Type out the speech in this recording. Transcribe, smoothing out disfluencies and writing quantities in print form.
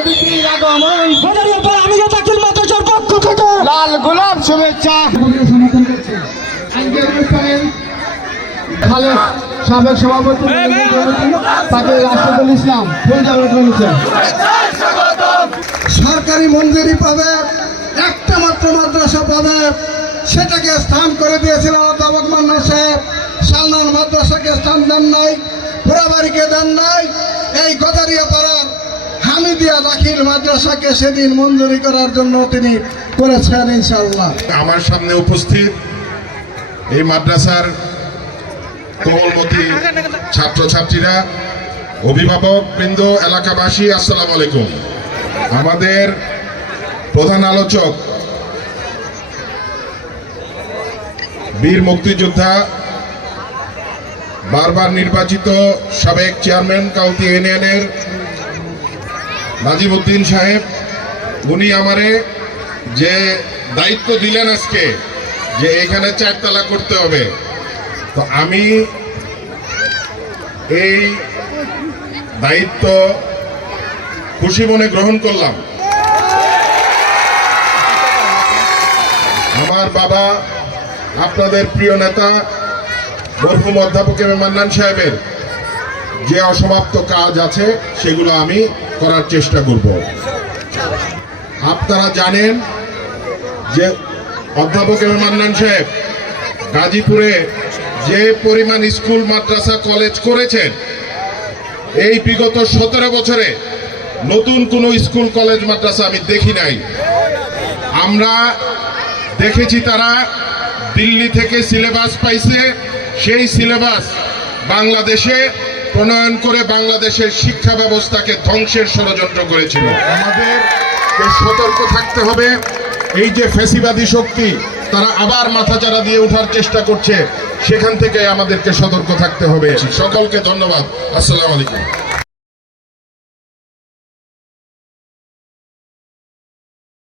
অতিথির আগমন আমি দাখিল মাদ্রাসার পক্ষ থেকে লাল গোলাপ শুভেচ্ছা সমর্থন করছি। আজকের অনুষ্ঠানে খালেদ সাবেক সভাপতি তাকে রাশেদুল ইসলাম ফুল জানানো করেছেন। সরকারি মঞ্জুরি পাবে, একটা মাত্র মাদ্রাসা পাবে, সেটাকে স্থান করে দিয়েছিল অধ্যাপক মান্নান সাহেব। সালনান মাদ্রাসাকে স্থান দেন নাই, পোড়াবাড়িকে দেন নাই, এই গদারিয়া পাড়ার হামিদিয়া দাখিল মাদ্রাসাকে সেদিন মঞ্জুরি করার জন্য তিনি করেছেন ইনশাআল্লাহ। আমার সামনে উপস্থিত এই মাদ্রাসার কোমলমতি ছাত্রছাত্রীরা, অভিভাবক বৃন্দ, এলাকাবাসী, আসসালামু আলাইকুম। আমাদের প্রধান আলোচক বীর মুক্তিযোদ্ধা, বারবার নির্বাচিত সাবেক চেয়ারম্যান কাউতি ইউনিয়নের নাজিমউদ্দিন সাহেব, উনি আমারে যে দায়িত্ব দিলেন আজকে যে এখানে চারতলা করতে হবে, তো আমি এই দায়িত্ব খুশি মনে গ্রহণ করলাম। আমার বাবা, আপনাদের প্রিয় নেতা মরহুম অধ্যাপক এম এ মান্নান সাহেবের যে অসমাপ্ত কাজ আছে সেগুলো আমি করার চেষ্টা করব। আপনারা জানেন যে অধ্যাপক এম এ মান্নান সাহেব গাজীপুরে যে পরিমাণ স্কুল, মাদ্রাসা, কলেজ করেছেন, এই বিগত 17 বছরে নতুন কোনো স্কুল, কলেজ, মাদ্রাসা আমি দেখি নাই। আমরা দেখেছি তারা দিল্লি থেকে সিলেবাস পাইছে, সেই সিলেবাস বাংলাদেশে প্রণয়ন করে বাংলাদেশের শিক্ষা ব্যবস্থাকে ধ্বংসের ষড়যন্ত্র করেছিল। আমাদের সতর্ক থাকতে হবে। এই যে ফ্যাসিবাদী শক্তি, তারা আবার মাথাচাড়া দিয়ে ওঠার চেষ্টা করছে, সেখান থেকে আমাদেরকে সতর্ক থাকতে হবে। সকলকে ধন্যবাদ। আসসালামু আলাইকুম।